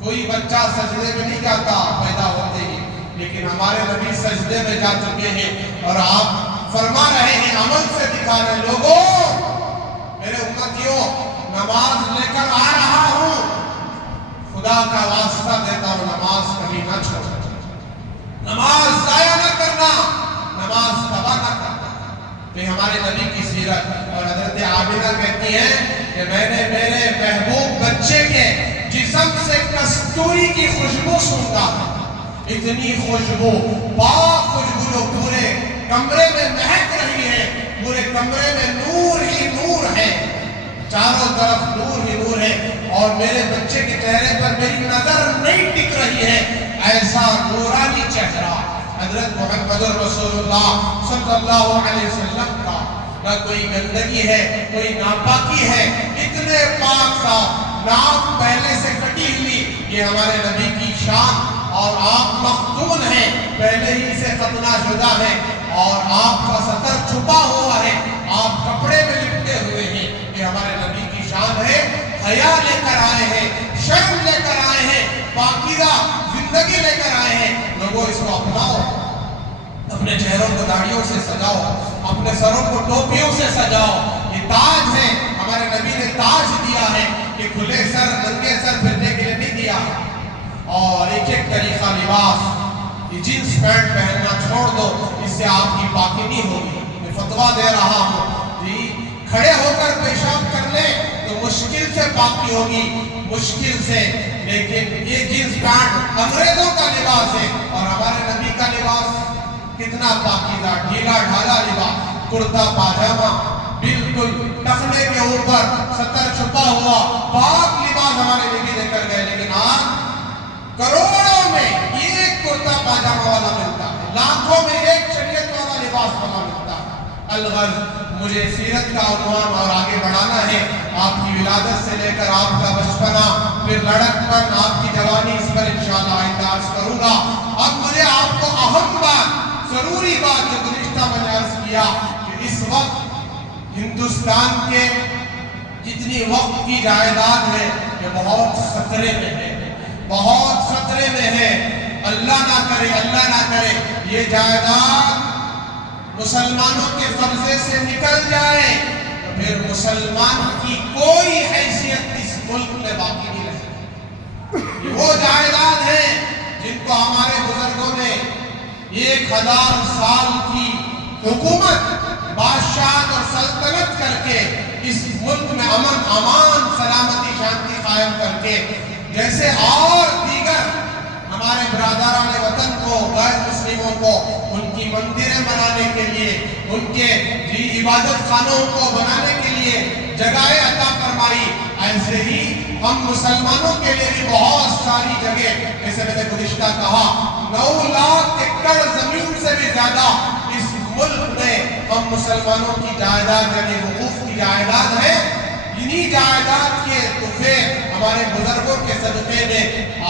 کوئی بچہ سجدے میں نہیں جاتا پیدا ہوتے ہی، لیکن ہمارے نبی سجدے میں جا چکے ہیں، اور آپ فرما رہے ہیں، عمل سے دکھا رہے ہیں، لوگوں میرے امتیوں، نماز لے کر آ رہا ہوں، خدا کا واسطہ دیتا ہوں، نماز کبھی نہ چھوڑنا، نماز ضائع نہ کرنا، نماز تباہ نہ کرنا۔ تو ہمارے نبی کی سیرت، اور حضرت آمینہ کہتی ہیں کہ میں نے میرے محبوب بچے کے جسم سے کستوری کی خوشبو سونگا، اتنی خوشبو، پاک خوشبو جو پورے کمرے میں مہک رہی ہے، پورے کمرے میں نور ہی نور ہے، چاروں طرف نور ہی نور ہے، اور میرے بچے کے چہرے پر میری نظر نہیں ٹک رہی ہے، ایسا نورانی چہرہ حضرت محمد رسول اللہ صلی اللہ علیہ وسلم کا، نہ کوئی گندگی ہے، کوئی ناپاکی ہے، اتنے پاک صاحب، ناک پہلے سے کٹی ہوئی، یہ ہمارے نبی کی شان اور آپ مختون ہیں، پہلے ہی سے ختنہ شدہ ہیں، اور آپ کا سطر چھپا ہوا ہے، آپ کپڑے میں لپٹے ہوئے ہیں. یہ ہمارے نبی کی شان ہے. حیا لے کر آئے ہیں، شرم لے کر آئے ہیں، پاکیزہ زندگی لے کر آئے ہیں. لوگوں اس کو اپناؤ، اپنے چہروں کو داڑھیوں سے سجاؤ، اپنے سروں کو ٹوپیوں سے سجاؤ. یہ تاج ہے، ہمارے نبی نے تاج دیا ہے. یہ کھلے سر ننگے سر پھرنے کے لیے نہیں دیا. اور ایک ایک طریقہ لباس، یہ جینس پینٹ پہننا چھوڑ دو، اس سے آپ کی پاکی نہیں ہوگی. میں فتویٰ دے رہا ہوں جی، کھڑے ہو کر پیشاب کر لیں تو مشکل سے پاکی ہوگی، مشکل سے. لیکن یہ جینس پینٹ انگریزوں کا لباس ہے، اور ہمارے نبی کا لباس کتنا پاکیزہ، ڈھیلا ڈھالا لباس، کرتا پاجامہ بالکل ٹخنے کے اوپر سطر چھپا ہوا پاک لباس ہمارے نبی دے کر گئے. لیکن آج کروڑوں میں ایک کرتا پاجامہ والا ملتا ہے، لاکھوں میں ایک شریعت والا لباس والا ملتا ہے. الغرض مجھے سیرت کا عنوان اور آگے بڑھانا ہے. آپ کی ولادت سے لے کر آپ کا بچپنا، پھر لڑکپن، آپ کی جوانی، اس پر انشاءاللہ آئندہ عرض کروں گا. اب مجھے آپ کو اہم بات، ضروری بات جو گزشتہ میں نے عرض کیا کہ اس وقت ہندوستان کے جتنی وقت کی جائیداد ہے یہ بہت خطرے میں ہے، بہت خطرے میں ہے. اللہ نہ کرے، اللہ نہ کرے یہ جائیداد مسلمانوں کے قبضے سے نکل جائے تو پھر مسلمان کی کوئی حیثیت اس ملک میں باقی نہیں رہے. وہ جائیداد ہیں جن کو ہمارے بزرگوں نے 1000 سال کی حکومت، بادشاہت اور سلطنت کر کے اس ملک میں امن، امان، سلامتی، شانتی قائم کر کے، جیسے اور دیگر ہمارے برادران وطن کو، غیر مسلموں کو ان کی مندریں بنانے کے لیے، ان کے عبادت خانوں کو بنانے کے لیے جگہیں عطا فرمائی، ایسے ہی ہم مسلمانوں کے لیے بھی بہت ساری جگہ، جیسے میں نے گزشتہ کہا 9 لاکھ ایکڑ زمین سے بھی زیادہ اس ملک میں ہم مسلمانوں کی جائیداد یعنی وقوف کی جائیداد ہے. انہی جائیداد کے تحفے ہمارے بزرگوں کے صدقے میں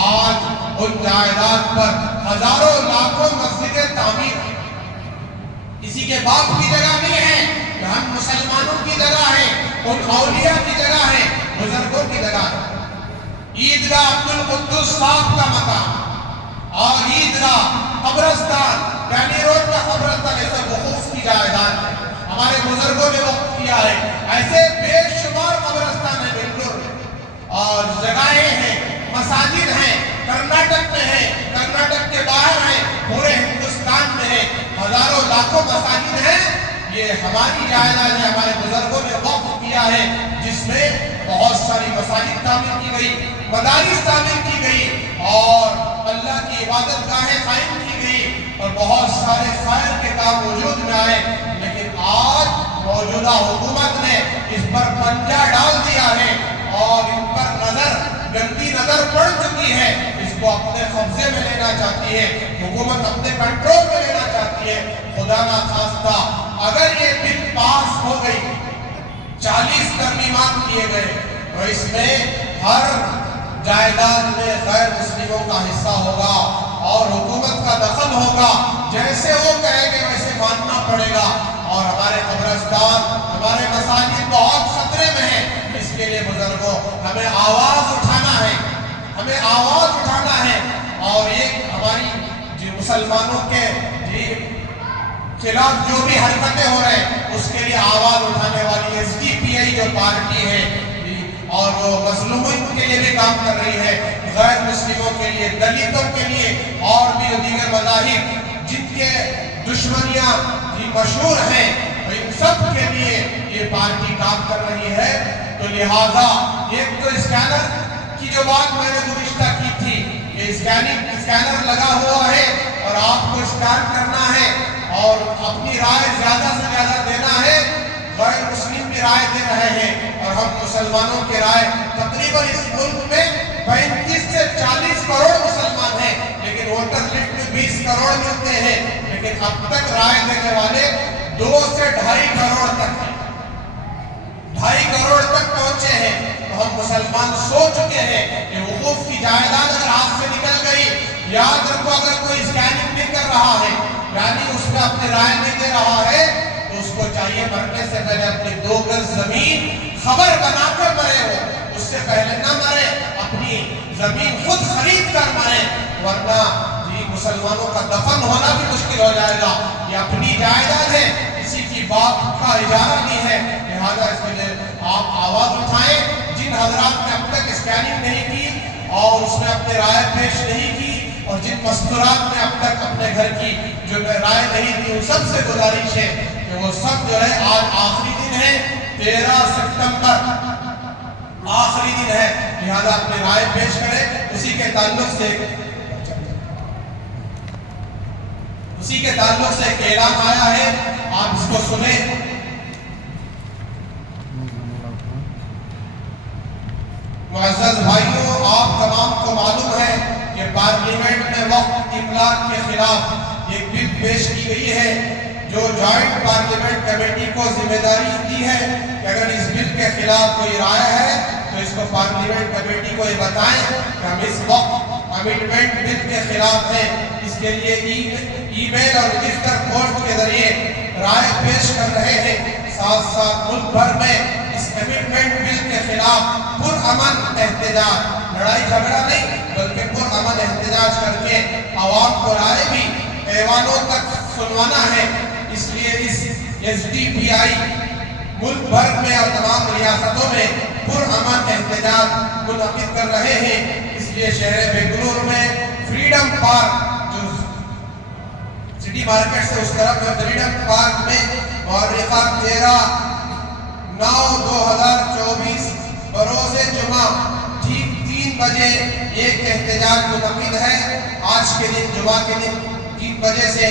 آج ان جائیداد پر ہزاروں لاکھوں مسجدیں تعمیر. کسی کے باپ کی جگہ نہیں ہے، یہ ہم مسلمانوں کی جگہ ہے، ان اولیاء کی جگہ ہے، بزرگوں کی جگہ ہے. عیدگاہ عبدالقدس صاحب کا مقام اور عیدگاہ قبرستان یعنی روڈ کا قبرستان ایسے وقوف کی جائیداد ہے، ہمارے بزرگوں نے وقف کیا ہے. ایسے بے شمار قبرستان ہیں بنگلور میں، اور جگہیں ہیں، مساجد ہیں، کرناٹک میں ہیں، کرناٹک کے باہر ہیں، پورے ہندوستان میں ہیں، ہزاروں لاکھوں مساجد ہیں. یہ ہماری جائیداد ہے، ہمارے بزرگوں نے وقف کیا ہے، جس میں بہت ساری مساجد تعمیر کی گئی، مدارس تعمیر کی گئی، اور اللہ کی عبادت گاہیں قائم کی گئی، اور بہت سارے خیر کے کام وجود میں آئے. لیکن آج موجودہ حکومت نے اس پر پنجہ ڈال دیا ہے اور ان پر گندی نظر پڑ چکی ہے. اس کو اپنے قبضے میں لینا چاہتی ہے، حکومت اپنے کنٹرول میں لینا چاہتی ہے. خدا نہ خواستہ اگر یہ بل پاس ہو گئی، 40 ترمیمات کیے گئے، اور اس میں ہر جائیداد میں غیر مسلموں کا حصہ ہوگا اور حکومت کا دخل ہوگا، جیسے وہ کہیں گے ویسے ماننا پڑے گا. اور ہمارے قبرستان، ہمارے مساجد بہت خطرے میں ہیں. اس کے لیے بزرگوں ہمیں آواز اٹھانا ہے، ہمیں آواز اٹھانا ہے. اور ایک ہماری مسلمانوں کے خلاف جو بھی حرکتیں ہو رہے ہیں اس کے لیے آواز اٹھانے والی SDPI جو پارٹی ہے، اور وہ مظلوموں کے لیے بھی کام کر رہی ہے، غیر مسلموں کے لیے، دلتوں کے لیے، اور بھی جو دیگر مذاہب جن کے دشمنیاں مشہور ہیں، ان سب کے لیے یہ پارٹی کام کر رہی ہے. تو لہذا ایک تو اسکینر کی جو بات میں نے گزشتہ کی تھی، یہ اسکینر لگا ہوا ہے اور آپ کو اسکین کرنا ہے اور اپنی رائے زیادہ سے زیادہ دینا ہے. غیر مسلم بھی رائے دے رہے ہیں اور ہم مسلمانوں کی رائے تقریباً اس ملک میں 35 سے 40 کروڑ مسلمان ہیں، لیکن ووٹر لسٹ میں 20 کروڑ ملتے ہیں، لیکن اب تک رائے دینے والے 2 سے 2.5 کروڑ تک ہیں، 2.5 کروڑ تک پہنچے ہیں. تو ہم مسلمان سو چکے ہیں کہ وقوف کی جائیداد اگر ہاتھ سے نکل گئی یاد رکھو اگر کوئی اسکیننگ نہیں کر رہا ہے یعنی اس میں اپنی رائے نہیں دے رہا ہے تو اس کو چاہیے مرنے سے پہلے اپنی 2 گز زمین خبر بنا کر مرے ہو، اس سے پہلے نہ مرے، اپنی زمین خود خرید کر مرے، ورنہ مسلمانوں کا دفن ہونا بھی مشکل ہو جائے گا۔ یہ اپنی جائیداد ہے، کسی کی بات کا اجارہ نہیں ہے، لہذا اس کے لیے آپ آواز اٹھائیں۔ جن حضرات نے اب تک اسکیننگ نہیں کی اور اس میں اپنے رائے پیش نہیں کی اور جن مستورات نے اب تک اپنے گھر کی جو رائے نہیں دی، ان سب سے گزارش ہے کہ وہ سب جو ہے آج آخری دن ہے، 13 ستمبر آخری دن ہے، لہذا اپنے رائے پیش کریں۔ اسی کے تعلق سے ایک اعلان آیا ہے، آپ اس کو سنیں۔ معزز بھائیوں، آپ تمام کو معلوم ہے کہ پارلیمنٹ میں وقت املاک کے خلاف ایک بل پیش کی گئی ہے جو جوائنٹ پارلیمنٹ کمیٹی کو ذمہ داری دی ہے کہ اگر اس بل کے خلاف کوئی رائے ہے تو اس کو پارلیمنٹ کمیٹی کو یہ بتائیں کہ ہم اس وقت امینڈمنٹ بل کے خلاف ہیں۔ اس کے لیے ای میل اور رجسٹر پوسٹ کے ذریعے رائے پیش کر رہے ہیں۔ ساتھ ساتھ ملک بھر میں اس امینڈمنٹ بل کے خلاف پرامن احتجاج، لڑائی جھگڑا نہیں بلکہ پرامن احتجاج کر کے عوام کو رائے بھی ایوانوں تک سنوانا ہے۔ اس لیے اس SDPI ملک بھر میں اور تمام ریاستوں میں پرامن احتجاج منعقد کر رہے ہیں۔ اس لیے شہر بنگلور میں فریڈم پارک جو سٹی مارکیٹ سے اس طرف ہے، فریڈم پارک میں مورخہ 13/9/2024 بروز جمعہ ٹھیک 3 بجے ایک احتجاج منعقد ہے۔ آج کے دن جمعہ کے دن 3 بجے سے،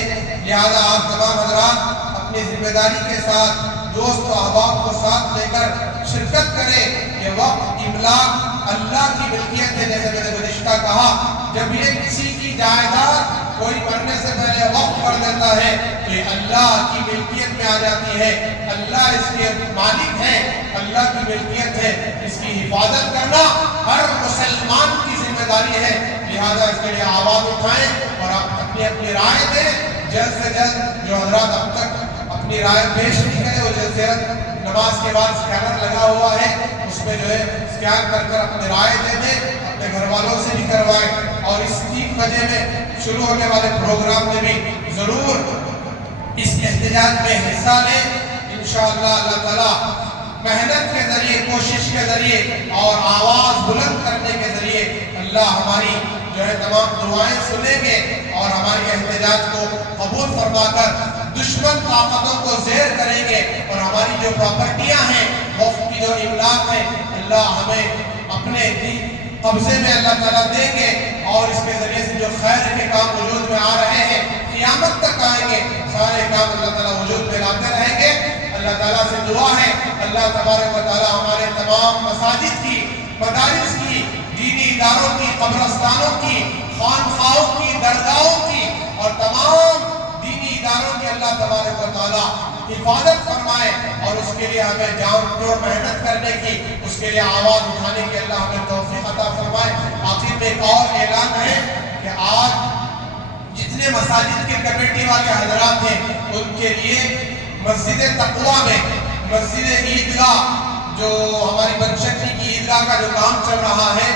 لہذا آپ تمام حضرات اپنی ذمہ داری کے ساتھ دوست و احباب کو ساتھ لے کر شرکت کریں۔ یہ وقت املاک اللہ کی ملکیت ہے، جیسے میں نے گزشتہ کہا، جب یہ کسی کی جائیداد کوئی مرنے سے پہلے وقف کر دیتا ہے تو یہ اللہ کی ملکیت میں آ جاتی ہے، اللہ اس کے مالک ہے، اللہ کی ملکیت ہے، اس کی حفاظت کرنا ہر مسلمان کی ذمہ داری ہے۔ لہذا اس کے لیے آواز اٹھائیں اور آپ اپنی اپنی رائے دیں۔ جلد سے جلد جو حضرات اب تک اپنی رائے پیش نہیں کرے، وہ جلد سے جلد نماز کے بعد اسکینر لگا ہوا ہے، اس میں جو ہے اسکین کر کر اپنی رائے دے دیں، اپنے گھر والوں سے بھی کروائیں، اور اس 3 بجے میں شروع ہونے والے پروگرام میں بھی ضرور اس احتجاج میں حصہ لیں۔ انشاءاللہ اللہ تعالیٰ محنت کے ذریعے، کوشش کے ذریعے اور آواز بلند کرنے کے ذریعے اللہ ہماری جو ہے تمام دعائیں سنیں گے اور ہماری احتجاج کو قبول فرما کر دشمن طاقتوں کو زیر کریں گے، اور ہماری جو پراپرٹیاں ہیں، وقف کی جو املاک ہے، اللہ ہمیں اپنے قبضے میں اللہ تعالیٰ دیں گے، اور اس کے ذریعے سے جو خیر کے کام وجود میں آ رہے ہیں قیامت تک آئیں گے، سارے کام اللہ تعالیٰ وجود میں لاتے رہیں گے۔ اللہ تعالیٰ سے دعا ہے اللہ تبارک و تعالیٰ ہمارے تمام مساجد کی، مدارس کی، دینی اداروں کی، قبرستانوں کی، خانخواہوں کی، درگاہوں کی اور تمام دینی اداروں کی اللہ تبارک و تعالیٰ حفاظت فرمائے، اور اس کے لیے ہمیں جان توڑ محنت کرنے کی، اس کے لیے آواز اٹھانے کی اللہ ہمیں توفیق عطا فرمائے۔ آخر میں ایک اور اعلان ہے کہ آج جتنے مساجد کے کمیٹی والے حضرات ہیں ان کے لیے مسجد تقویٰ میں، مسجد عیدگاہ جو ہماری بنشکری کی عیدگاہ کا جو کام چل رہا ہے،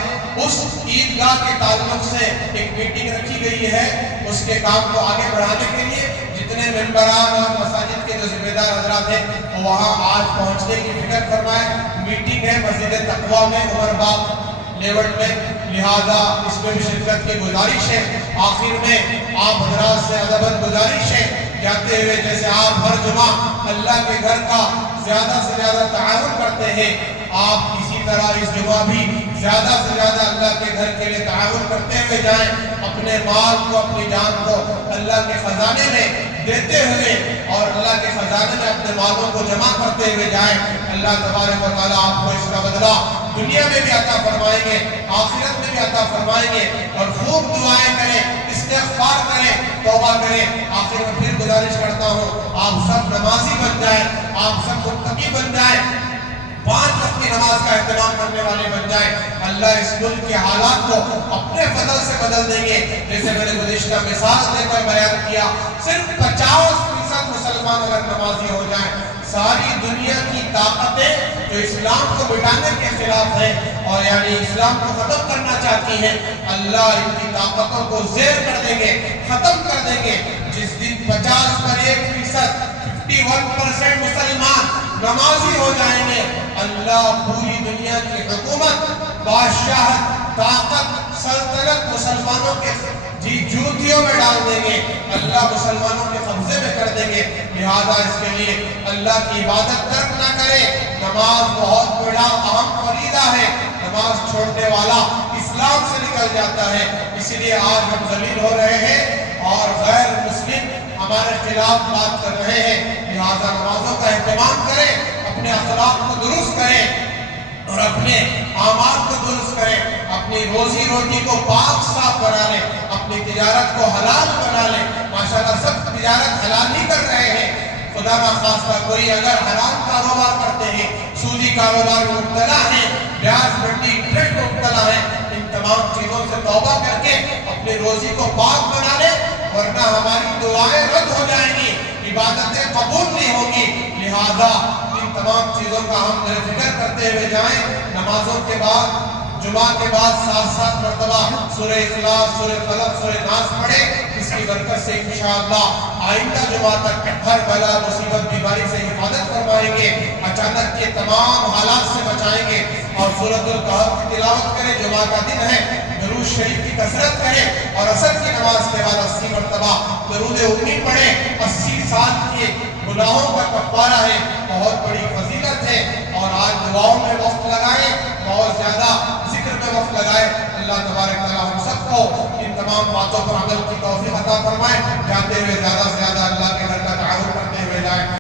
اس عیدگاہ کے تعلق سے ایک میٹنگ رکھی گئی ہے۔ اس کے کام کو آگے بڑھانے کے لیے جتنے ممبران اور مساجد کے جو ذمہ دار حضرات ہیں وہ وہاں آج پہنچنے کی فکر فرمائیں۔ میٹنگ ہے مسجد تقویٰ میں، عمر باغ لیوٹ میں، لہذا اس میں بھی شرکت کی گزارش ہے۔ آخر میں آپ حضرات سے ادباً گزارش ہے، جاتے ہوئے جیسے آپ ہر جمعہ اللہ کے گھر کا زیادہ سے زیادہ تعاون کرتے ہیں، آپ اسی طرح اس جمعہ بھی زیادہ سے زیادہ اللہ کے گھر کے لیے تعاون کرتے ہوئے جائیں، اپنے مال کو، اپنی جان کو اللہ کے خزانے میں دیتے ہوئے اور اللہ کے خزانے میں اپنے مالوں کو جمع کرتے ہوئے جائیں۔ اللہ تبارک و تعالیٰ آپ کو اس کا بدلہ دنیا میں بھی عطا فرمائیں گے، آخرت میں بھی عطا فرمائیں گے، اور خوب دعائیں کریں، استغفار کریں، توبہ کریں۔ آخر میں پھر گزارش کرتا ہوں آپ سب نمازی بن جائیں، آپ سب متقی بن جائیں، 5 وقت کی نماز کا اہتمام کرنے والے بن جائیں، اللہ اس ملک کے حالات کو اپنے فضل سے بدل دیں گے۔ جیسے میں نے گزشتہ مثال دے کر بیان کیا، صرف 50% مسلمان اگر نمازی ہو جائیں، ساری دنیا کی طاقتیں جو اسلام کو مٹانے کے خلاف ہیں اور یعنی اسلام کو ختم کرنا چاہتی ہیں، اللہ ان کی طاقتوں کو زیر کر دیں گے، ختم کر دیں گے۔ جس دن 50 پر 1%، 51% مسلمان نمازی ہو جائیں گے، اللہ پوری دنیا کی حکومت، بادشاہت، طاقت، سلطنت مسلمانوں کے جوتیوں میں ڈال دیں گے، اللہ مسلمانوں کے قبضے میں کر دیں گے۔ لہذا اس کے لیے اللہ کی عبادت ترک نہ کرے۔ نماز بہت بڑا اہم فریضہ ہے، نماز چھوڑنے والا اسلام سے نکل جاتا ہے۔ اسی لیے آج ہم ذلیل ہو رہے ہیں اور غیر مسلم ہمارے خلاف بات کر رہے ہیں۔ لہذا نمازوں کا اہتمام کریں، اپنے اخلاق کو درست کریں اور اپنے اعمال کو درست کریں، اپنی روزی روٹی کو پاک صاف بنا لیں، اپنی تجارت کو حلال بنا لیں۔ ماشاءاللہ سب تجارت حلال ہی کر رہے ہیں، خدا نہ خواستہ کوئی اگر حرام کاروبار کرتے ہیں، سودی کاروبار میں مبتلا ہیں، بیاج منڈی ٹریڈ میں مبتلا ہیں، ان تمام چیزوں سے توبہ کر کے اپنی روزی کو پاک بنا لیں، ورنہ ہماری دعائیں رد ہو جائیں گی، عبادتیں قبول نہیں ہوگی۔ لہذا ان تمام چیزوں کا ہم فکر کرتے ہوئے جائیں۔ نمازوں کے بعد، جمعہ کے بعد 7 مرتبہ سورہ اخلاص، سورہ فلق، سورہ ناس پڑھیں۔ اس کی برکت سے انشاءاللہ آئندہ جمعہ تک ہر بلا مصیبت بیماری سے حفاظت فرمائیں گے، اچانک کے تمام حالات سے بچائیں گے۔ اور سورۃ الکہف کی تلاوت کریں، جمعہ کا دن ہے، درود شریف کی کثرت کریں اور عصر کی نماز کے بعد 80 مرتبہ درود امی پڑھیں۔ 80 سال کے گناہوں کا کفارہ ہے، بہت بڑی فضیلت ہے۔ اور آج دعاؤں میں وقت لگائیں، بہت زیادہ ذکر میں وقت لگائیں۔ اللہ تبارک تعالیٰ ہم سب کو ان تمام باتوں پر عمل کی توفیق عطا فرمائے۔ جاتے ہوئے زیادہ سے زیادہ اللہ کے گھر